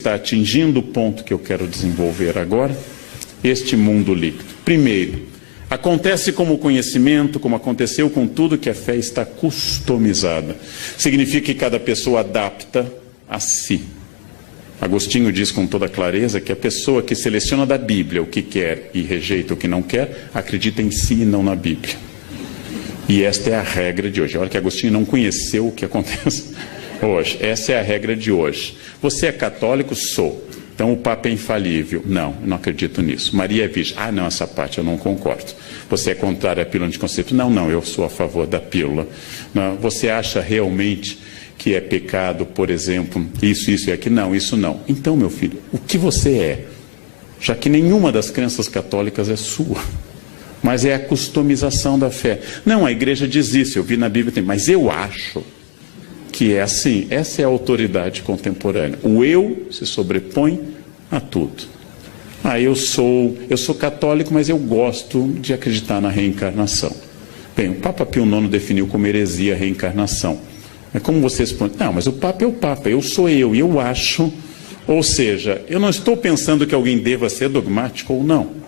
está atingindo o ponto que eu quero desenvolver agora, este mundo líquido. Primeiro, acontece como conhecimento, como aconteceu com tudo, que a fé está customizada. Significa que cada pessoa adapta a si. Agostinho diz com toda clareza que a pessoa que seleciona da Bíblia o que quer e rejeita o que não quer, acredita em si e não na Bíblia. E esta é a regra de hoje. Olha que Agostinho não conheceu o que acontece hoje. Essa é a regra de hoje. Você é católico? Sou. Então o Papa é infalível. Não, eu não acredito nisso. Maria é virgem. Ah, não, essa parte eu não concordo. Você é contrário à pílula anticonceptiva? Não, eu sou a favor da pílula. Não, você acha realmente que é pecado, por exemplo, isso e aquilo? Não, isso não. Então, meu filho, o que você é? Já que nenhuma das crenças católicas é sua. Mas é a customização da fé. Não, a igreja diz isso, eu vi na Bíblia, mas eu acho que é assim. Essa é a autoridade contemporânea. O eu se sobrepõe a tudo. Eu sou católico, mas eu gosto de acreditar na reencarnação. Bem, o Papa Pio IX definiu como heresia a reencarnação. É como vocês respondem, não, mas o Papa é o Papa, eu sou eu, e eu acho. Ou seja, eu não estou pensando que alguém deva ser dogmático ou não.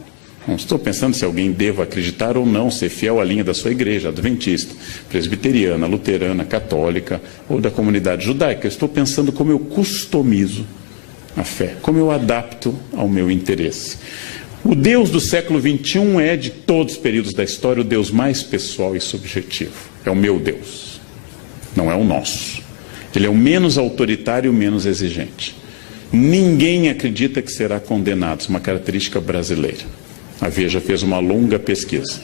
Não estou pensando se alguém deva acreditar ou não, ser fiel à linha da sua igreja, adventista, presbiteriana, luterana, católica ou da comunidade judaica. Eu estou pensando como eu customizo a fé, como eu adapto ao meu interesse. O Deus do século XXI é, de todos os períodos da história, o Deus mais pessoal e subjetivo. É o meu Deus, não é o nosso. Ele é o menos autoritário e o menos exigente. Ninguém acredita que será condenado, isso é uma característica brasileira. A Veja fez uma longa pesquisa.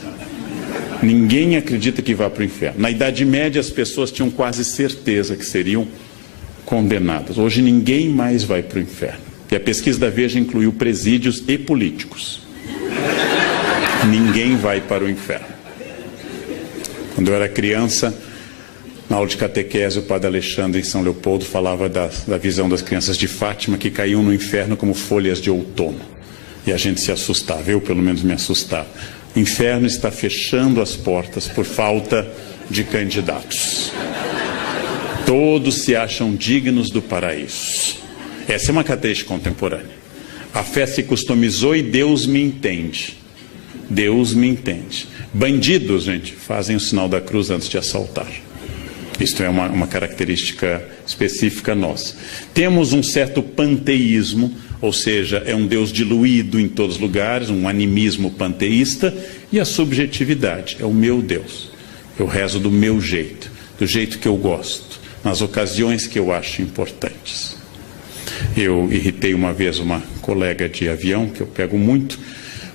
Ninguém acredita que vá para o inferno. Na Idade Média, as pessoas tinham quase certeza que seriam condenadas. Hoje, ninguém mais vai para o inferno. E a pesquisa da Veja incluiu presídios e políticos. Ninguém vai para o inferno. Quando eu era criança, na aula de catequese, o padre Alexandre, em São Leopoldo, falava da visão das crianças de Fátima que caíam no inferno como folhas de outono. E a gente se assustava, eu pelo menos me assustava. O inferno está fechando as portas por falta de candidatos. Todos se acham dignos do paraíso. Essa é uma característica contemporânea. A fé se customizou e Deus me entende. Deus me entende. Bandidos, gente, fazem o sinal da cruz antes de assaltar. Isto é uma característica específica nossa. Temos um certo panteísmo, ou seja, é um Deus diluído em todos os lugares, um animismo panteísta, e a subjetividade, é o meu Deus. Eu rezo do meu jeito, do jeito que eu gosto, nas ocasiões que eu acho importantes. Eu irritei uma vez uma colega de avião, que eu pego muito,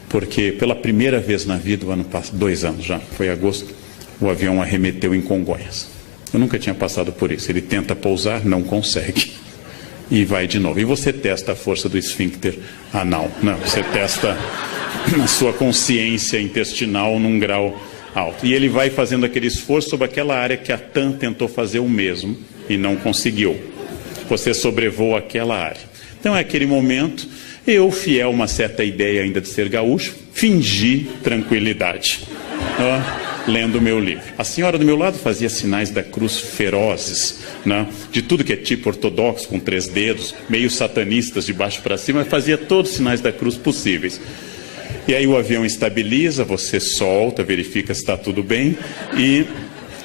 porque pela primeira vez na vida, o ano passado, 2 anos já, foi agosto, o avião arremeteu em Congonhas. Eu nunca tinha passado por isso. Ele tenta pousar, não consegue. E vai de novo. E você testa a força do esfíncter anal. Não, você testa a sua consciência intestinal num grau alto. E ele vai fazendo aquele esforço sobre aquela área que a TAM tentou fazer o mesmo e não conseguiu. Você sobrevoa aquela área. Então, é aquele momento, eu, fiel a uma certa ideia ainda de ser gaúcho, fingi tranquilidade. Lendo o meu livro. A senhora do meu lado fazia sinais da cruz ferozes, né? De tudo que é tipo ortodoxo, com 3 dedos, meio satanistas de baixo para cima, fazia todos os sinais da cruz possíveis. E aí o avião estabiliza, você solta, verifica se está tudo bem, e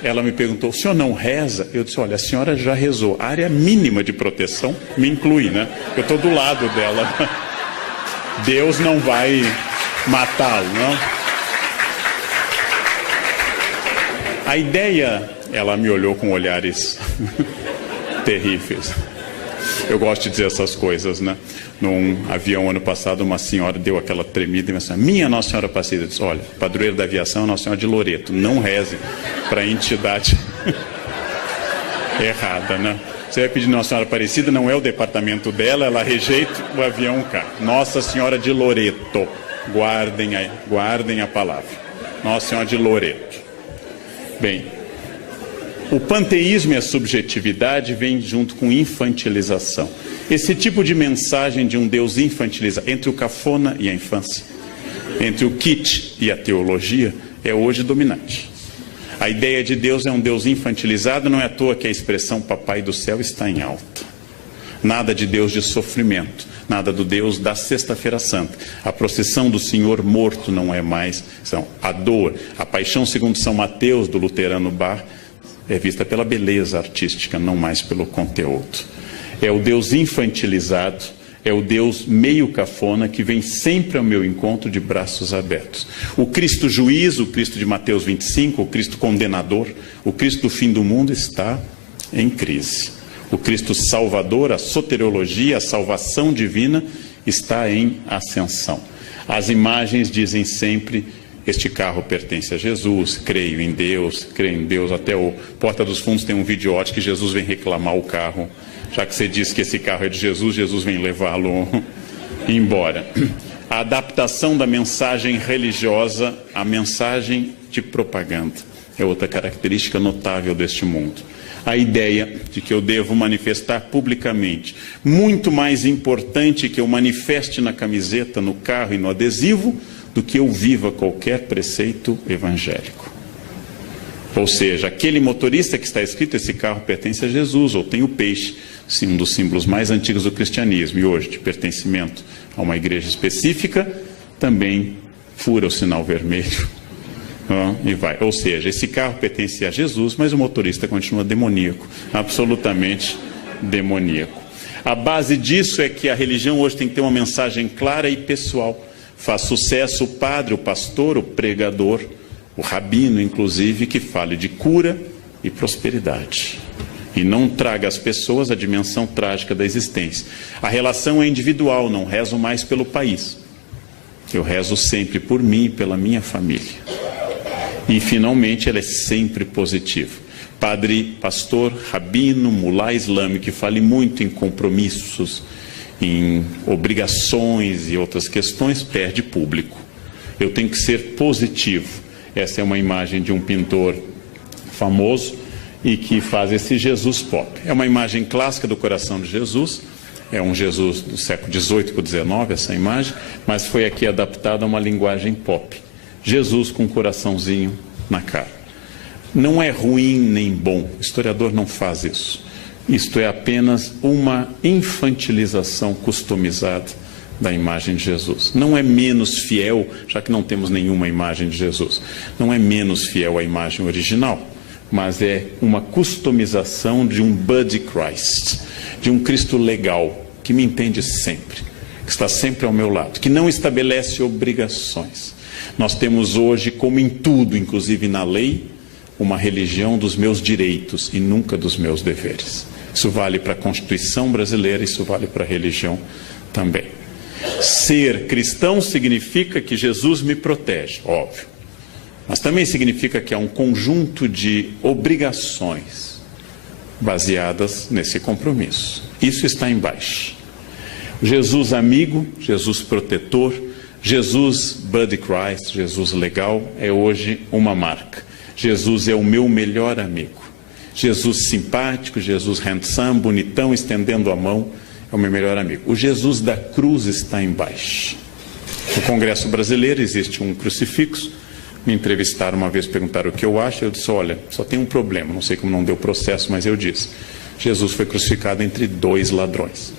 ela me perguntou, o senhor não reza? Eu disse, olha, a senhora já rezou. A área mínima de proteção me inclui, né? Eu estou do lado dela. Deus não vai matá-lo, não? A ideia, ela me olhou com olhares terríveis. Eu gosto de dizer essas coisas, né? Num avião, ano passado, uma senhora deu aquela tremida e me disse, minha Nossa Senhora Aparecida. Eu disse, olha, padroeira da aviação é Nossa Senhora de Loreto. Não reze para a entidade errada, né? Você vai pedir Nossa Senhora Aparecida, não é o departamento dela, ela rejeita, o avião cai. Nossa Senhora de Loreto. Guardem a palavra. Nossa Senhora de Loreto. Bem, o panteísmo e a subjetividade vêm junto com infantilização. Esse tipo de mensagem de um Deus infantilizado, entre o cafona e a infância, entre o kitsch e a teologia, é hoje dominante. A ideia de Deus é um Deus infantilizado, não é à toa que a expressão Papai do Céu está em alta. Nada de Deus de sofrimento, nada do Deus da Sexta-feira Santa. A procissão do Senhor morto não é mais, a dor, a paixão segundo São Mateus, do luterano Bach, é vista pela beleza artística, não mais pelo conteúdo. É o Deus infantilizado, é o Deus meio cafona que vem sempre ao meu encontro de braços abertos. O Cristo juiz, o Cristo de Mateus 25, o Cristo condenador, o Cristo do fim do mundo está em crise. O Cristo salvador, a soteriologia, a salvação divina está em ascensão. As imagens dizem sempre: este carro pertence a Jesus, creio em Deus, até o Porta dos Fundos tem um videote que Jesus vem reclamar o carro. Já que você disse que esse carro é de Jesus, Jesus vem levá-lo embora. A adaptação da mensagem religiosa à mensagem de propaganda é outra característica notável deste mundo. A ideia de que eu devo manifestar publicamente, muito mais importante que eu manifeste na camiseta, no carro e no adesivo, do que eu viva qualquer preceito evangélico. Ou seja, aquele motorista que está escrito, esse carro pertence a Jesus, ou tem o peixe, sim, um dos símbolos mais antigos do cristianismo, e hoje de pertencimento a uma igreja específica, também fura o sinal vermelho. E vai. Ou seja, esse carro pertence a Jesus, mas o motorista continua demoníaco, absolutamente demoníaco. A base disso é que a religião hoje tem que ter uma mensagem clara e pessoal. Faz sucesso o padre, o pastor, o pregador, o rabino, inclusive, que fale de cura e prosperidade. E não traga às pessoas a dimensão trágica da existência. A relação é individual, não rezo mais pelo país. Eu rezo sempre por mim e pela minha família. E, finalmente, ela é sempre positiva. Padre, pastor, rabino, mulá islâmico, que fale muito em compromissos, em obrigações e outras questões, perde público. Eu tenho que ser positivo. Essa é uma imagem de um pintor famoso e que faz esse Jesus pop. É uma imagem clássica do coração de Jesus, é um Jesus do século XVIII para o XIX, essa imagem, mas foi aqui adaptada a uma linguagem pop. Jesus com um coraçãozinho na cara. Não é ruim nem bom, o historiador não faz isso. Isto é apenas uma infantilização customizada da imagem de Jesus. Não é menos fiel, já que não temos nenhuma imagem de Jesus. Não é menos fiel à imagem original, mas é uma customização de um Buddy Christ, de um Cristo legal, que me entende sempre, que está sempre ao meu lado, que não estabelece obrigações. Nós temos hoje, como em tudo, inclusive na lei, uma religião dos meus direitos e nunca dos meus deveres. Isso vale para a Constituição brasileira, isso vale para a religião também. Ser cristão significa que Jesus me protege, óbvio. Mas também significa que há um conjunto de obrigações baseadas nesse compromisso. Isso está embaixo. Jesus amigo, Jesus protetor, Jesus Buddy Christ, Jesus legal, é hoje uma marca. Jesus é o meu melhor amigo. Jesus simpático, Jesus handsome, bonitão, estendendo a mão, é o meu melhor amigo. O Jesus da cruz está embaixo. No Congresso Brasileiro existe um crucifixo. Me entrevistaram uma vez, perguntaram o que eu acho. Eu disse: olha, só tem um problema, não sei como não deu processo, mas eu disse: Jesus foi crucificado entre 2 ladrões.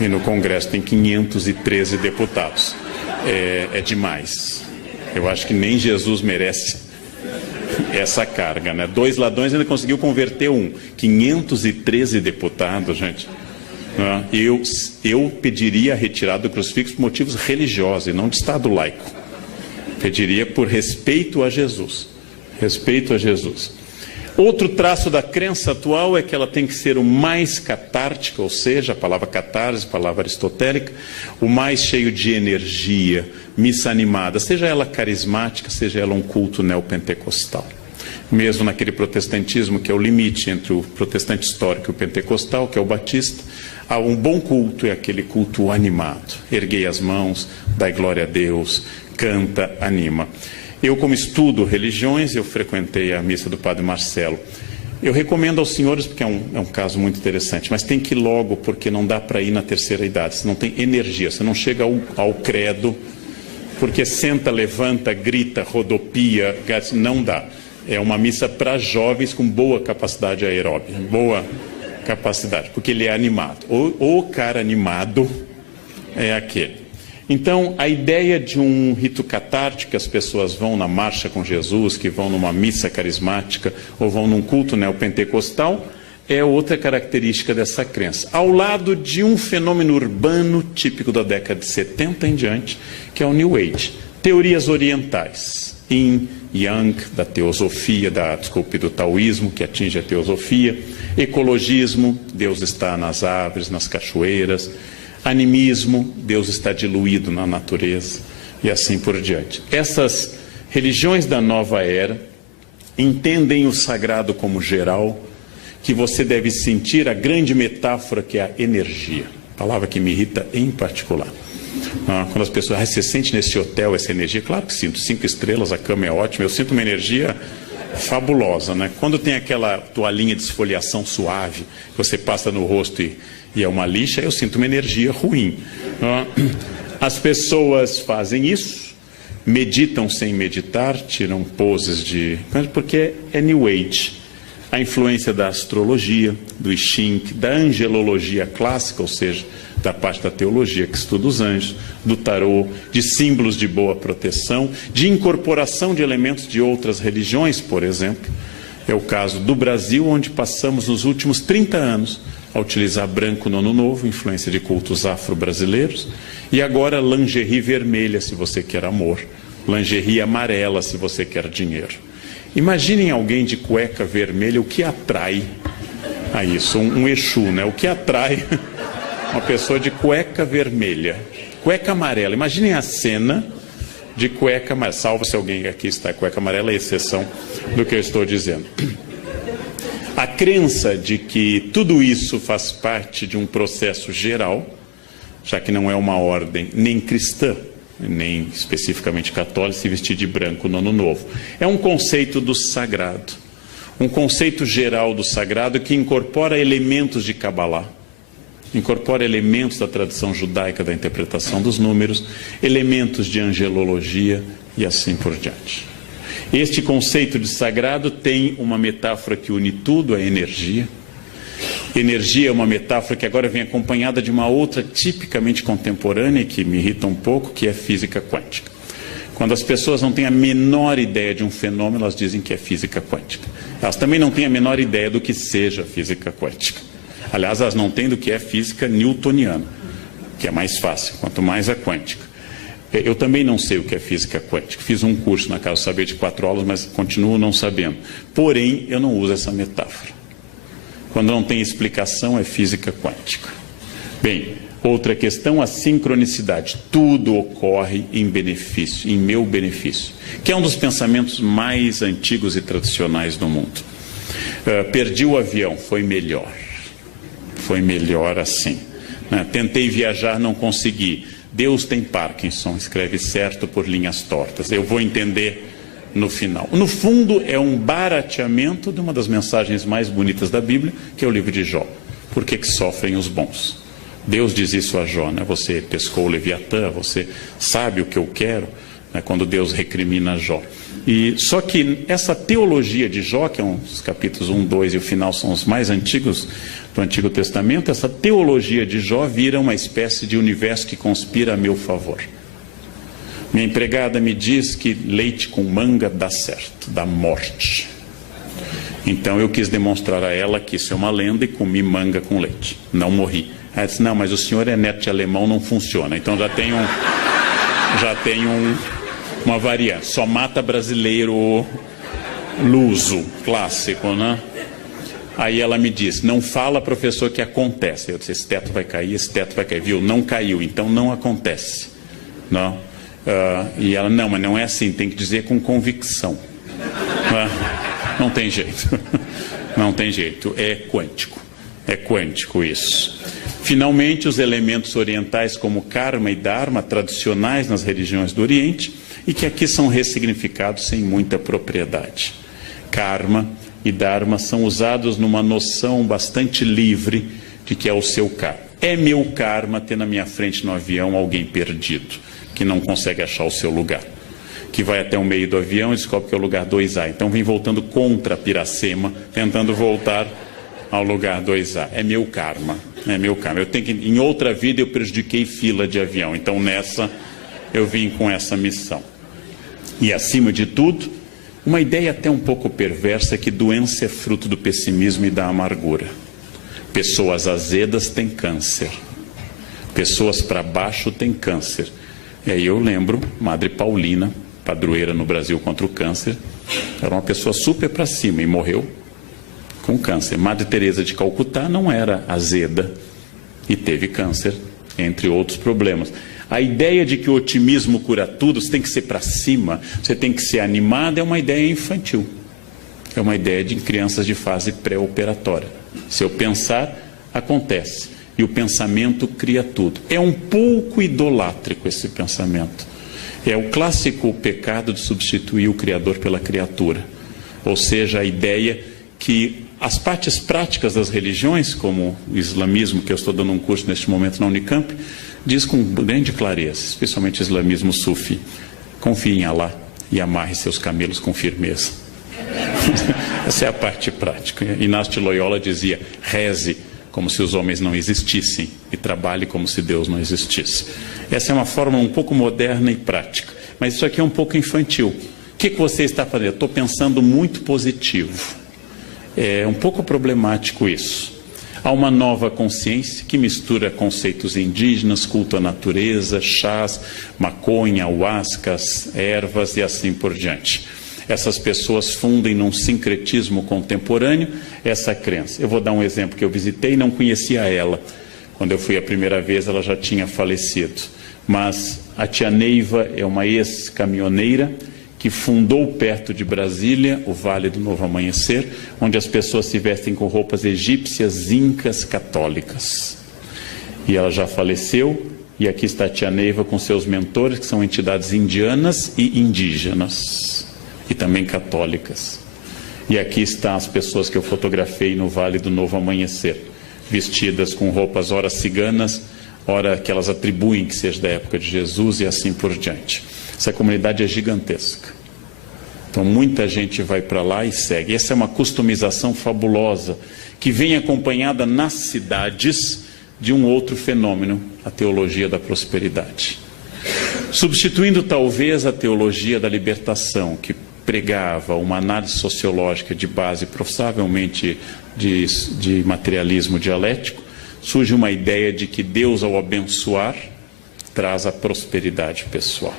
E no Congresso tem 513 deputados. É demais. Eu acho que nem Jesus merece essa carga, né? 2 ladrões ainda conseguiu converter um. 513 deputados, gente. Eu pediria a retirada do crucifixo por motivos religiosos e não de Estado laico. Pediria por respeito a Jesus. Respeito a Jesus. Outro traço da crença atual é que ela tem que ser o mais catártica, ou seja, a palavra catarse, palavra aristotélica, o mais cheio de energia, missa animada, seja ela carismática, seja ela um culto neopentecostal. Mesmo naquele protestantismo que é o limite entre o protestante histórico e o pentecostal, que é o batista, há um bom culto, é aquele culto animado. Erguei as mãos, dai glória a Deus, canta, anima. Eu, como estudo religiões, eu frequentei a missa do Padre Marcelo. Eu recomendo aos senhores, porque é um caso muito interessante, mas tem que ir logo, porque não dá para ir na terceira idade, você não tem energia, você não chega ao credo, porque senta, levanta, grita, rodopia, não dá. É uma missa para jovens com boa capacidade aeróbica, capacidade, porque ele é animado. O cara animado é aquele. Então, a ideia de um rito catártico, que as pessoas vão na marcha com Jesus, que vão numa missa carismática ou vão num culto neopentecostal, é outra característica dessa crença. Ao lado de um fenômeno urbano típico da década de 70 em diante, que é o New Age. Teorias orientais, Yin, Yang, da teosofia, do taoísmo, que atinge a teosofia, ecologismo, Deus está nas árvores, nas cachoeiras, animismo, Deus está diluído na natureza, e assim por diante. Essas religiões da nova era entendem o sagrado como geral, que você deve sentir a grande metáfora que é a energia, palavra que me irrita em particular. Quando as pessoas, você sente nesse hotel essa energia? Claro que sinto, 5 estrelas, a cama é ótima, eu sinto uma energia fabulosa, né? Quando tem aquela toalhinha de esfoliação suave, que você passa no rosto e é uma lixa, eu sinto uma energia ruim. As pessoas fazem isso, meditam sem meditar, tiram poses porque é New Age. A influência da astrologia, do I Ching, da angelologia clássica, ou seja, da parte da teologia que estuda os anjos, do tarô, de símbolos de boa proteção, de incorporação de elementos de outras religiões, por exemplo. É o caso do Brasil, onde passamos nos últimos 30 anos a utilizar branco no Ano Novo, influência de cultos afro-brasileiros, e agora lingerie vermelha, se você quer amor, lingerie amarela, se você quer dinheiro. Imaginem alguém de cueca vermelha, o que atrai a isso? Um Exu, né? O que atrai uma pessoa de cueca vermelha? Cueca amarela. Imaginem a cena de cueca amarela. Salvo se alguém aqui está cueca amarela, é exceção do que eu estou dizendo. A crença de que tudo isso faz parte de um processo geral, já que não é uma ordem nem cristã, nem especificamente católica, se vestir de branco no Ano Novo. É um conceito do sagrado, um conceito geral do sagrado que incorpora elementos de Kabbalah, incorpora elementos da tradição judaica da interpretação dos números, elementos de angelologia e assim por diante. Este conceito de sagrado tem uma metáfora que une tudo, a energia. Energia é uma metáfora que agora vem acompanhada de uma outra tipicamente contemporânea e que me irrita um pouco, que é física quântica. Quando as pessoas não têm a menor ideia de um fenômeno, elas dizem que é física quântica. Elas também não têm a menor ideia do que seja física quântica. Aliás, elas não têm do que é física newtoniana, que é mais fácil, quanto mais a quântica. Eu também não sei o que é física quântica. Fiz um curso na Casa do Saber de 4 aulas, mas continuo não sabendo. Porém, eu não uso essa metáfora. Quando não tem explicação, é física quântica. Bem, outra questão, a sincronicidade. Tudo ocorre em benefício, em meu benefício, que é um dos pensamentos mais antigos e tradicionais do mundo. Perdi o avião, foi melhor. Foi melhor assim. Tentei viajar, não consegui. Deus tem Parkinson, escreve certo por linhas tortas. Eu vou entender no final. No fundo, é um barateamento de uma das mensagens mais bonitas da Bíblia, que é o livro de Jó. Por que sofrem os bons? Deus diz isso a Jó, né? Você pescou o Leviatã, você sabe o que eu quero, né? Quando Deus recrimina Jó. E só que essa teologia de Jó, que é os capítulos 1, 2 e o final são os mais antigos do Antigo Testamento, essa teologia de Jó vira uma espécie de universo que conspira a meu favor. Minha empregada me diz que leite com manga dá certo, dá morte. Então eu quis demonstrar a ela que isso é uma lenda e comi manga com leite. Não morri. Ela disse, não, mas o senhor é neto de alemão, não funciona. Então já tem uma variante. Só mata brasileiro luso, clássico, né? Aí ela me disse, não fala, professor, que acontece. Eu disse, esse teto vai cair, viu? Não caiu, então não acontece. Não. E ela, não, mas não é assim, tem que dizer com convicção. Não tem jeito. Não tem jeito, é quântico isso. Finalmente, os elementos orientais como karma e dharma, tradicionais nas religiões do Oriente, e que aqui são ressignificados sem muita propriedade. Karma e dharma são usados numa noção bastante livre de que é o seu karma. É meu karma ter na minha frente no avião alguém perdido, que não consegue achar o seu lugar, que vai até o meio do avião e descobre que é o lugar 2A. Então vem voltando contra Piracema, tentando voltar ao lugar 2A. É meu karma. É meu karma. Eu tenho que, em outra vida eu prejudiquei fila de avião. Então nessa eu vim com essa missão. E acima de tudo, uma ideia até um pouco perversa é que doença é fruto do pessimismo e da amargura. Pessoas azedas têm câncer. Pessoas para baixo têm câncer. E aí eu lembro, Madre Paulina, padroeira no Brasil contra o câncer, era uma pessoa super para cima e morreu com câncer. Madre Teresa de Calcutá não era azeda e teve câncer, entre outros problemas. A ideia de que o otimismo cura tudo, você tem que ser para cima, você tem que ser animado, é uma ideia infantil. É uma ideia de crianças de fase pré-operatória. Se eu pensar, acontece. E o pensamento cria tudo. É um pouco idolátrico esse pensamento. É o clássico pecado de substituir o Criador pela criatura. Ou seja, a ideia que as partes práticas das religiões, como o islamismo, que eu estou dando um curso neste momento na Unicamp, diz com grande clareza, especialmente o islamismo sufi: confie em Allah e amarre seus camelos com firmeza. Essa é a parte prática. Inácio de Loyola dizia: reze como se os homens não existissem e trabalhe como se Deus não existisse. Essa é uma forma um pouco moderna e prática, mas isso aqui é um pouco infantil. O que você está fazendo? Estou pensando muito positivo. É um pouco problemático isso. Há uma nova consciência que mistura conceitos indígenas, culto à natureza, chás, maconha, ayahuascas, ervas e assim por diante. Essas pessoas fundem num sincretismo contemporâneo essa crença. Eu vou dar um exemplo que eu visitei e não conhecia ela. Quando eu fui a primeira vez, ela já tinha falecido. Mas a tia Neiva é uma ex-caminhoneira que fundou perto de Brasília o Vale do Novo Amanhecer, onde as pessoas se vestem com roupas egípcias, incas, católicas. E ela já faleceu, e aqui está a tia Neiva com seus mentores, que são entidades indianas e indígenas, e também católicas. E aqui estão as pessoas que eu fotografei no Vale do Novo Amanhecer, vestidas com roupas ora ciganas, ora que elas atribuem que seja da época de Jesus e assim por diante. Essa comunidade é gigantesca. Então muita gente vai para lá e segue. Essa é uma customização fabulosa que vem acompanhada nas cidades de um outro fenômeno, a teologia da prosperidade. Substituindo talvez a teologia da libertação, que pregava uma análise sociológica de base provavelmente de materialismo dialético, surge uma ideia de que Deus, ao abençoar, traz a prosperidade pessoal.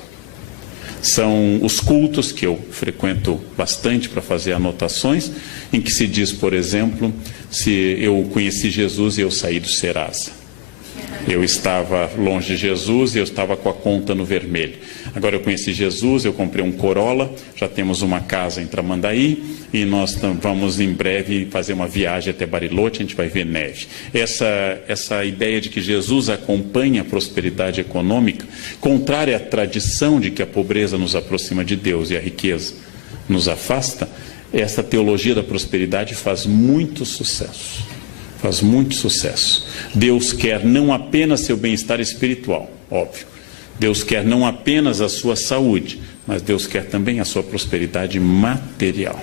São os cultos que eu frequento bastante para fazer anotações, em que se diz, por exemplo, se eu conheci Jesus e eu saí do Serasa. Eu estava longe de Jesus e eu estava com a conta no vermelho. Agora eu conheci Jesus, eu comprei um Corolla, já temos uma casa em Tramandaí e nós vamos em breve fazer uma viagem até Bariloche, a gente vai ver neve. Essa ideia de que Jesus acompanha a prosperidade econômica, contrária à tradição de que a pobreza nos aproxima de Deus e a riqueza nos afasta, essa teologia da prosperidade faz muito sucesso. Faz muito sucesso. Deus quer não apenas seu bem-estar espiritual, óbvio. Deus quer não apenas a sua saúde, mas Deus quer também a sua prosperidade material.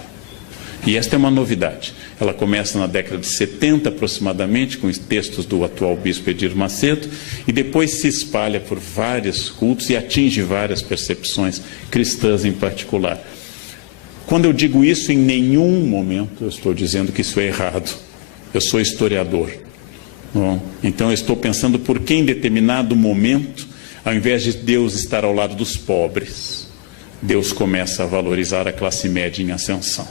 E esta é uma novidade. Ela começa na década de 70 aproximadamente, com os textos do atual bispo Edir Macedo, e depois se espalha por vários cultos e atinge várias percepções cristãs em particular. Quando eu digo isso, em nenhum momento eu estou dizendo que isso é errado. Eu sou historiador. Bom, então eu estou pensando por que em determinado momento, ao invés de Deus estar ao lado dos pobres, Deus começa a valorizar a classe média em ascensão.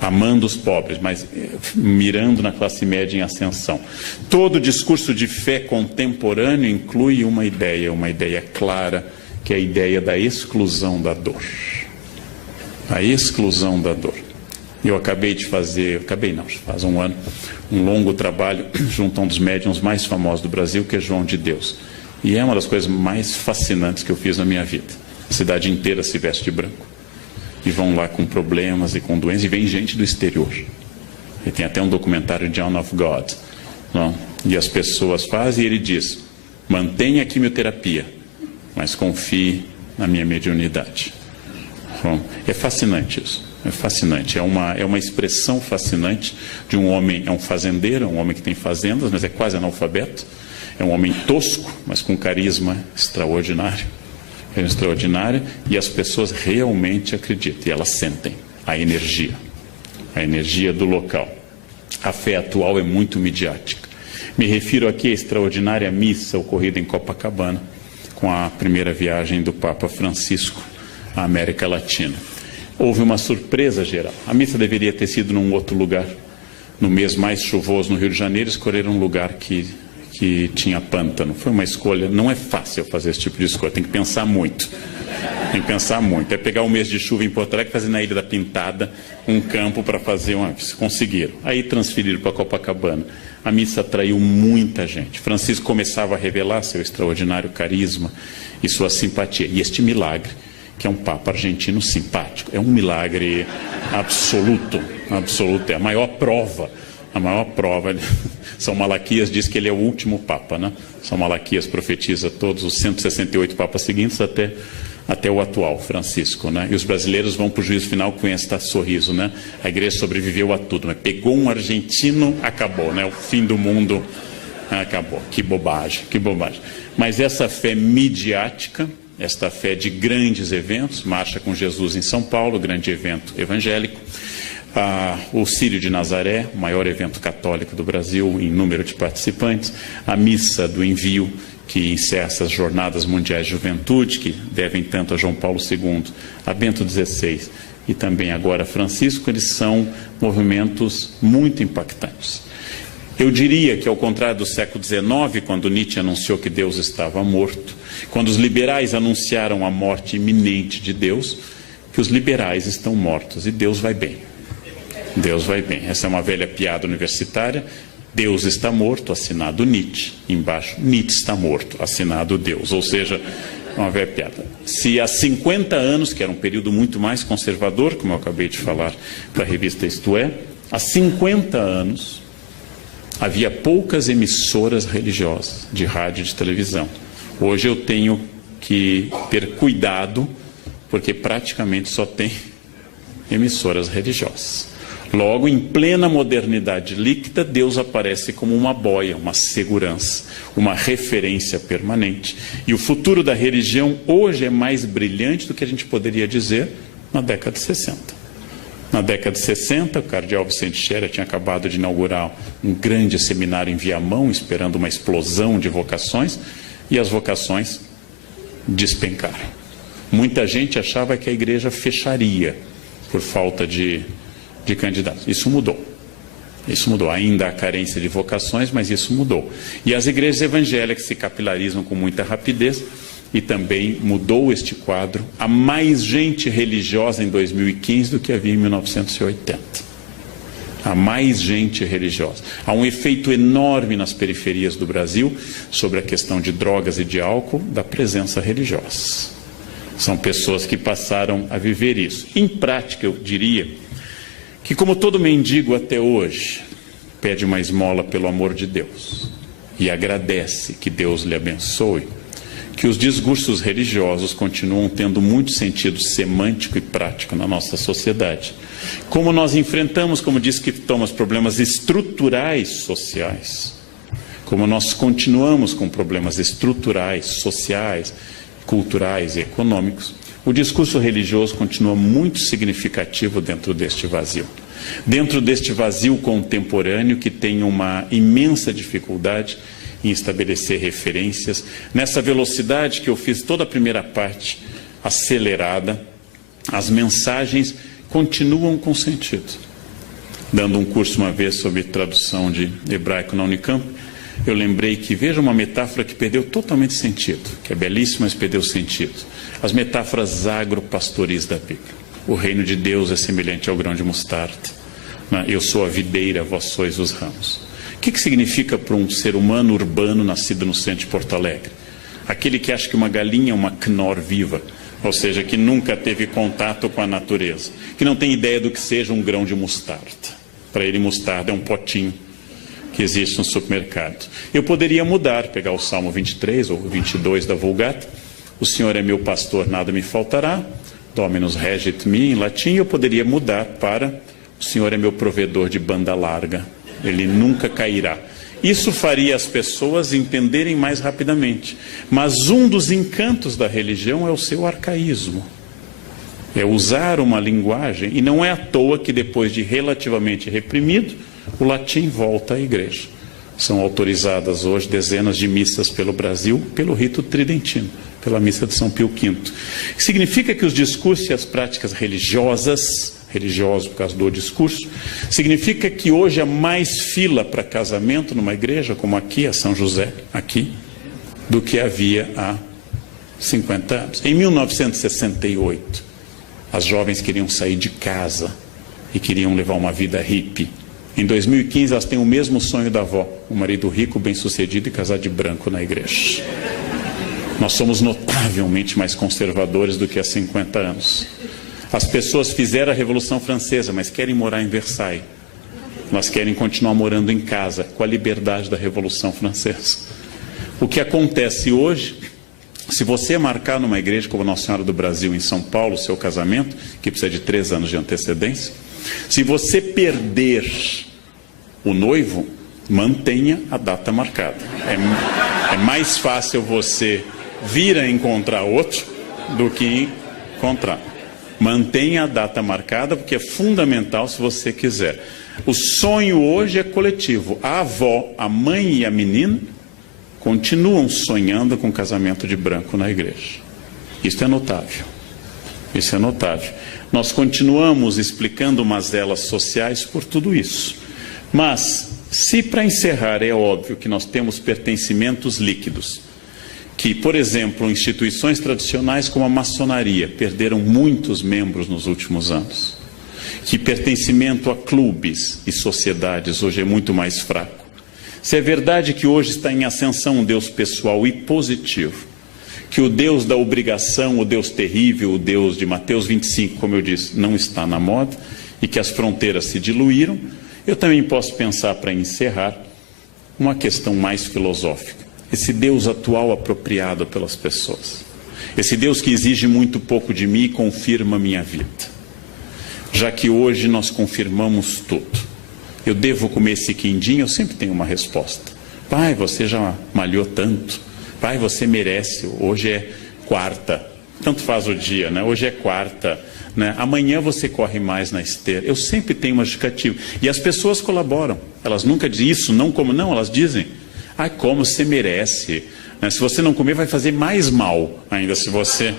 Amando os pobres, mas mirando na classe média em ascensão. Todo discurso de fé contemporâneo inclui uma ideia clara, que é a ideia da exclusão da dor. A exclusão da dor. Eu acabei de fazer, faz um ano, um longo trabalho junto a um dos médiuns mais famosos do Brasil, que é João de Deus. E é uma das coisas mais fascinantes que eu fiz na minha vida. A cidade inteira se veste de branco. E vão lá com problemas e com doenças, e vem gente do exterior. E tem até um documentário, John of God. Não? E as pessoas fazem, e ele diz: mantenha a quimioterapia, mas confie na minha mediunidade. Bom, é fascinante isso. É fascinante, é uma expressão fascinante de um homem, é um fazendeiro, é um homem que tem fazendas, mas é quase analfabeto. É um homem tosco, mas com carisma extraordinário. É extraordinário, e as pessoas realmente acreditam, e elas sentem a energia do local. A fé atual é muito midiática. Me refiro aqui à extraordinária missa ocorrida em Copacabana, com a primeira viagem do Papa Francisco à América Latina. Houve uma surpresa geral. A missa deveria ter sido num outro lugar. No mês mais chuvoso no Rio de Janeiro, escolheram um lugar que tinha pântano. Foi uma escolha, não é fácil fazer esse tipo de escolha, tem que pensar muito. Tem que pensar muito. É pegar o mês de chuva em Porto Alegre e fazer na Ilha da Pintada um campo para fazer uma... Conseguiram. Aí transferiram para Copacabana. A missa atraiu muita gente. Francisco começava a revelar seu extraordinário carisma e sua simpatia. E este milagre, que é um Papa argentino simpático, é um milagre absoluto, absoluto. É a maior prova. São Malaquias diz que ele é o último Papa, né? São Malaquias profetiza todos os 168 Papas seguintes até o atual, Francisco, né? E os brasileiros vão para o juízo final com esse sorriso, né? A igreja sobreviveu a tudo, mas pegou um argentino, acabou, né? O fim do mundo acabou. Que bobagem, que bobagem. Mas essa fé midiática, esta fé de grandes eventos, Marcha com Jesus em São Paulo, grande evento evangélico, o Círio de Nazaré, o maior evento católico do Brasil em número de participantes, a Missa do Envio, que encerra essas Jornadas Mundiais de Juventude, que devem tanto a João Paulo II, a Bento XVI e também agora a Francisco, eles são movimentos muito impactantes. Eu diria que, ao contrário do século XIX, quando Nietzsche anunciou que Deus estava morto, quando os liberais anunciaram a morte iminente de Deus, que os liberais estão mortos e Deus vai bem. Deus vai bem. Essa é uma velha piada universitária. Deus está morto, assinado Nietzsche. Embaixo, Nietzsche está morto, assinado Deus. Ou seja, uma velha piada. Se há 50 anos, que era um período muito mais conservador, como eu acabei de falar para a revista Isto É, há 50 anos havia poucas emissoras religiosas de rádio e de televisão. Hoje eu tenho que ter cuidado, porque praticamente só tem emissoras religiosas. Logo, em plena modernidade líquida, Deus aparece como uma boia, uma segurança, uma referência permanente. E o futuro da religião hoje é mais brilhante do que a gente poderia dizer na década de 60. Na década de 60, o cardeal Vicente Scherer tinha acabado de inaugurar um grande seminário em Viamão, esperando uma explosão de vocações, e as vocações despencaram. Muita gente achava que a igreja fecharia por falta de candidatos. Isso mudou. Isso mudou. Ainda há carência de vocações, mas isso mudou. E as igrejas evangélicas se capilarizam com muita rapidez e também mudou este quadro. Há mais gente religiosa em 2015 do que havia em 1980. Há mais gente religiosa. Há um efeito enorme nas periferias do Brasil sobre a questão de drogas e de álcool, da presença religiosa. São pessoas que passaram a viver isso. Em prática, eu diria que, como todo mendigo até hoje, pede uma esmola pelo amor de Deus e agradece que Deus lhe abençoe, que os discursos religiosos continuam tendo muito sentido semântico e prático na nossa sociedade. Como nós enfrentamos, como disse que Thomas, problemas estruturais sociais, como nós continuamos com problemas estruturais, sociais, culturais e econômicos, o discurso religioso continua muito significativo dentro deste vazio. Dentro deste vazio contemporâneo que tem uma imensa dificuldade em estabelecer referências, nessa velocidade que eu fiz toda a primeira parte acelerada, as mensagens continuam com sentido. Dando um curso uma vez sobre tradução de hebraico na Unicamp, eu lembrei que, veja uma metáfora que perdeu totalmente sentido, que é belíssima, mas perdeu sentido. As metáforas agropastoris da Bíblia. O reino de Deus é semelhante ao grão de mostarda. Eu sou a videira, vós sois os ramos. O que significa para um ser humano urbano nascido no centro de Porto Alegre? Aquele que acha que uma galinha é uma Knorr viva, ou seja, que nunca teve contato com a natureza, que não tem ideia do que seja um grão de mostarda. Para ele, mostarda é um potinho que existe no supermercado. Eu poderia mudar, pegar o Salmo 23 ou 22 da Vulgata. O Senhor é meu pastor, nada me faltará. Dominus regit me, em latim, eu poderia mudar para o Senhor é meu provedor de banda larga, Ele nunca cairá. Isso faria as pessoas entenderem mais rapidamente. Mas um dos encantos da religião é o seu arcaísmo. É usar uma linguagem, e não é à toa que depois de relativamente reprimido, o latim volta à igreja. São autorizadas hoje dezenas de missas pelo Brasil, pelo rito tridentino, pela missa de São Pio V. Significa que os discursos e as práticas religiosos por causa do discurso, significa que hoje há mais fila para casamento numa igreja, como aqui, a São José, aqui, do que havia há 50 anos. Em 1968, as jovens queriam sair de casa e queriam levar uma vida hippie. Em 2015, elas têm o mesmo sonho da avó, um marido rico, bem-sucedido e casar de branco na igreja. Nós somos notavelmente mais conservadores do que há 50 anos. As pessoas fizeram a Revolução Francesa, mas querem morar em Versailles. Elas querem continuar morando em casa, com a liberdade da Revolução Francesa. O que acontece hoje, se você marcar numa igreja como Nossa Senhora do Brasil, em São Paulo, o seu casamento, que precisa de 3 anos de antecedência, se você perder o noivo, mantenha a data marcada. É mais fácil você vir a encontrar outro do que encontrar. Mantenha a data marcada, porque é fundamental se você quiser. O sonho hoje é coletivo. A avó, a mãe e a menina continuam sonhando com casamento de branco na igreja. Isso é notável. Isso é notável. Nós continuamos explicando mazelas sociais por tudo isso. Mas, se para encerrar é óbvio que nós temos pertencimentos líquidos, que, por exemplo, instituições tradicionais como a maçonaria perderam muitos membros nos últimos anos, que pertencimento a clubes e sociedades hoje é muito mais fraco. Se é verdade que hoje está em ascensão um Deus pessoal e positivo, que o Deus da obrigação, o Deus terrível, o Deus de Mateus 25, como eu disse, não está na moda, e que as fronteiras se diluíram, eu também posso pensar, para encerrar, uma questão mais filosófica. Esse Deus atual apropriado pelas pessoas. Esse Deus que exige muito pouco de mim e confirma a minha vida. Já que hoje nós confirmamos tudo. Eu devo comer esse quindim? Eu sempre tenho uma resposta. Pai, você já malhou tanto. Pai, você merece. Hoje é quarta. Tanto faz o dia, né? Hoje é quarta. Né? Amanhã você corre mais na esteira. Eu sempre tenho uma justificativa. E as pessoas colaboram. Elas nunca dizem isso, não como não. Elas dizem... Ai, como você merece. Né? Se você não comer, vai fazer mais mal ainda se você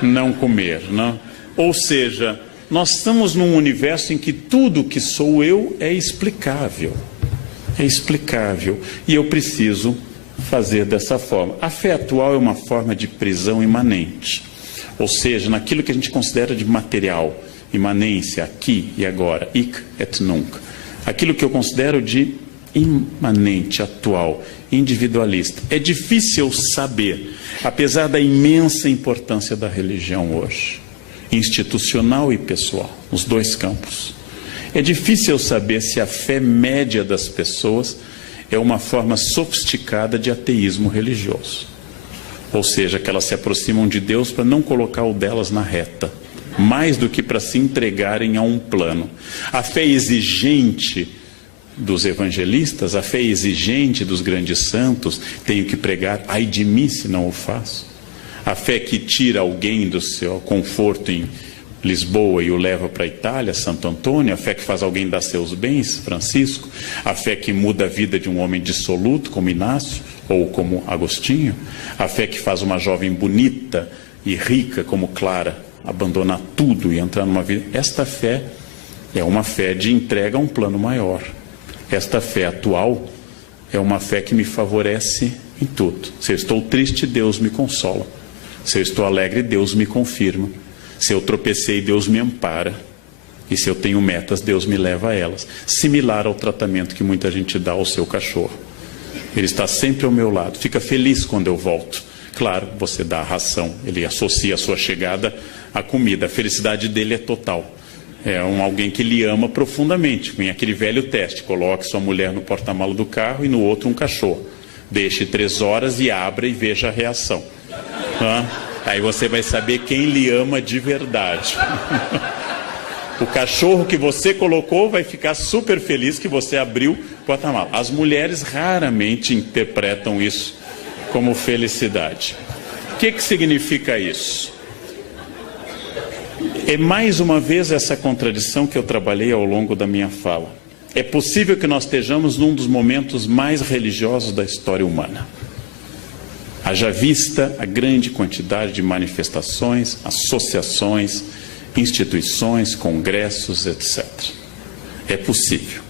não comer. Né? Ou seja, nós estamos num universo em que tudo que sou eu é explicável. É explicável. E eu preciso fazer dessa forma. A fé atual é uma forma de prisão imanente. Ou seja, naquilo que a gente considera de material, imanência, aqui e agora, hic et nunc. Aquilo que eu considero de imanente, atual, individualista. É difícil saber, apesar da imensa importância da religião hoje, institucional e pessoal, nos dois campos. É difícil saber se a fé média das pessoas é uma forma sofisticada de ateísmo religioso. Ou seja, que elas se aproximam de Deus para não colocar o delas na reta, mais do que para se entregarem a um plano. A fé exigente dos evangelistas, a fé exigente dos grandes santos, tenho que pregar, ai de mim se não o faço. A fé que tira alguém do seu conforto em Lisboa e o leva para a Itália, Santo Antônio, a fé que faz alguém dar seus bens, Francisco, a fé que muda a vida de um homem dissoluto, como Inácio, ou como Agostinho, a fé que faz uma jovem bonita e rica, como Clara, abandonar tudo e entrar numa vida. Esta fé é uma fé de entrega a um plano maior. Esta fé atual é uma fé que me favorece em tudo. Se eu estou triste, Deus me consola. Se eu estou alegre, Deus me confirma. Se eu tropecei, Deus me ampara. E se eu tenho metas, Deus me leva a elas. Similar ao tratamento que muita gente dá ao seu cachorro. Ele está sempre ao meu lado. Fica feliz quando eu volto. Claro, você dá a ração. Ele associa a sua chegada à comida. A felicidade dele é total. É alguém que lhe ama profundamente. Vem aquele velho teste. Coloque sua mulher no porta-malas do carro e no outro um cachorro. Deixe 3 horas e abra e veja a reação. Aí você vai saber quem lhe ama de verdade. O cachorro que você colocou vai ficar super feliz que você abriu o porta-malas. As mulheres raramente interpretam isso como felicidade. O que significa isso? É mais uma vez essa contradição que eu trabalhei ao longo da minha fala. É possível que nós estejamos num dos momentos mais religiosos da história humana. Haja vista a grande quantidade de manifestações, associações, instituições, congressos, etc. É possível.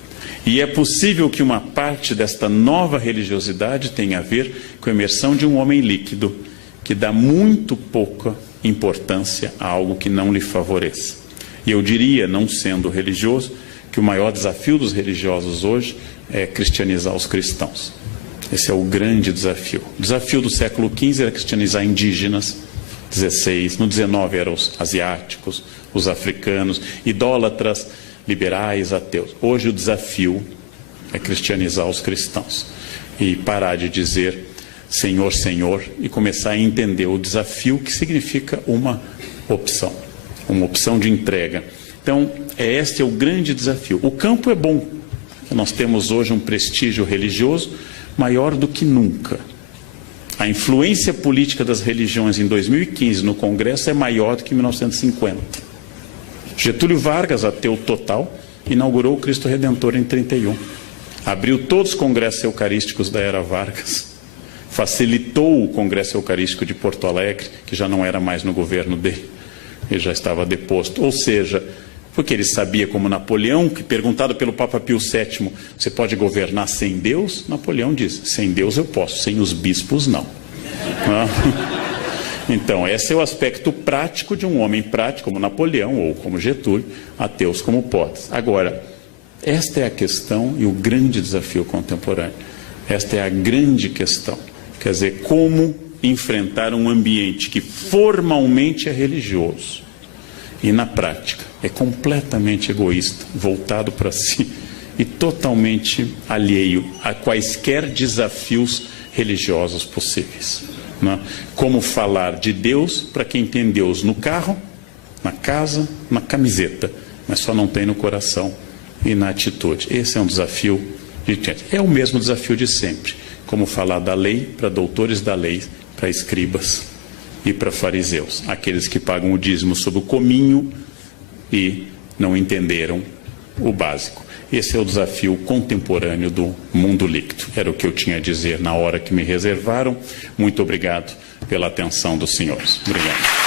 E é possível que uma parte desta nova religiosidade tenha a ver com a emersão de um homem líquido que dá muito pouca importância a algo que não lhe favoreça. E eu diria, não sendo religioso, que o maior desafio dos religiosos hoje é cristianizar os cristãos. Esse é o grande desafio. O desafio do século XV era cristianizar indígenas, no XIX eram os asiáticos, os africanos, idólatras, liberais, ateus. Hoje o desafio é cristianizar os cristãos e parar de dizer Senhor, Senhor, e começar a entender o desafio que significa uma opção de entrega. Então, este é o grande desafio. O campo é bom. Nós temos hoje um prestígio religioso maior do que nunca. A influência política das religiões em 2015 no Congresso é maior do que em 1950. Getúlio Vargas, ateu total, inaugurou o Cristo Redentor em 31. Abriu todos os congressos eucarísticos da era Vargas. Facilitou o Congresso Eucarístico de Porto Alegre, que já não era mais no governo dele. Ele já estava deposto. Ou seja, porque ele sabia, como Napoleão, que perguntado pelo Papa Pio VII, você pode governar sem Deus? Napoleão diz, sem Deus eu posso, sem os bispos não. Então, esse é o aspecto prático de um homem prático, como Napoleão ou como Getúlio, ateus como Potes. Agora, esta é a questão e o grande desafio contemporâneo. Esta é a grande questão. Quer dizer, como enfrentar um ambiente que formalmente é religioso e na prática é completamente egoísta, voltado para si e totalmente alheio a quaisquer desafios religiosos possíveis. Né? Como falar de Deus para quem tem Deus no carro, na casa, na camiseta, mas só não tem no coração e na atitude. Esse é um desafio, é o mesmo desafio de sempre. Como falar da lei para doutores da lei, para escribas e para fariseus, aqueles que pagam o dízimo sob o cominho e não entenderam o básico. Esse é o desafio contemporâneo do mundo líquido. Era o que eu tinha a dizer na hora que me reservaram. Muito obrigado pela atenção dos senhores. Obrigado.